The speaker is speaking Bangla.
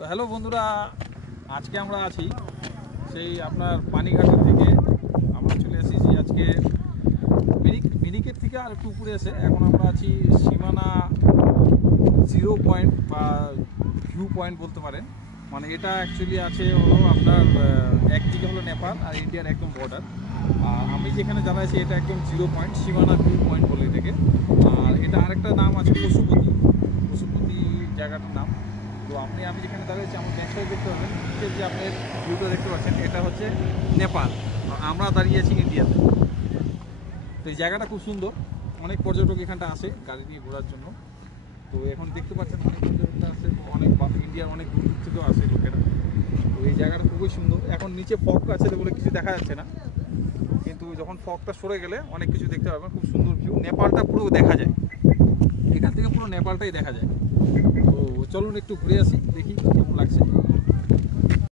তো হ্যালো বন্ধুরা, আজকে আমরা আছি সেই আপনার পানিঘাটের থেকে আমরা চলে এসেছি আজকে মিনিকেট থেকে আর একটু উপরে এসে এখন আমরা আছি সীমানা জিরো পয়েন্ট বা ভিউ পয়েন্ট বলতে পারেন। মানে এটা অ্যাকচুয়ালি আছে হলো আপনার একদিকে হলো নেপাল আর ইন্ডিয়ার একদম বর্ডার। আর আমি যেখানে দাঁড়াইছি এটা একদম জিরো পয়েন্ট, সীমানা ভিউ পয়েন্ট বলে এটাকে। আর এটা আরেকটা নাম আছে পশুপতি জায়গাটার নাম। তো আমি যেখানে দাঁড়িয়েছি আমার ব্যাক সাইড দেখতে পাবেন, নিচের যে আপনি ভিউটা দেখতে পাচ্ছেন এটা হচ্ছে নেপাল, আর আমরা দাঁড়িয়েছি ইন্ডিয়াতে। তো এই জায়গাটা খুব সুন্দর, অনেক পর্যটক এখানটা আসে গাড়ি নিয়ে ঘোরার জন্য। তো এখন দেখতে পাচ্ছেন অনেক পর্যটকরা আসে, অনেক ইন্ডিয়ার অনেক দূর দূর থেকেও আসে লোকেরা। তো এই জায়গাটা খুবই সুন্দর। এখন নিচে ফগ আছে বলে কিছু দেখা যাচ্ছে না, কিন্তু যখন ফগটা সরে গেলে অনেক কিছু দেখতে পাবেন। খুব সুন্দর ভিউ, নেপালটা পুরো দেখা যায়, এখান থেকে পুরো নেপালটাই দেখা যায়। তো চলুন একটু ঘুরে আসি, দেখি কেমন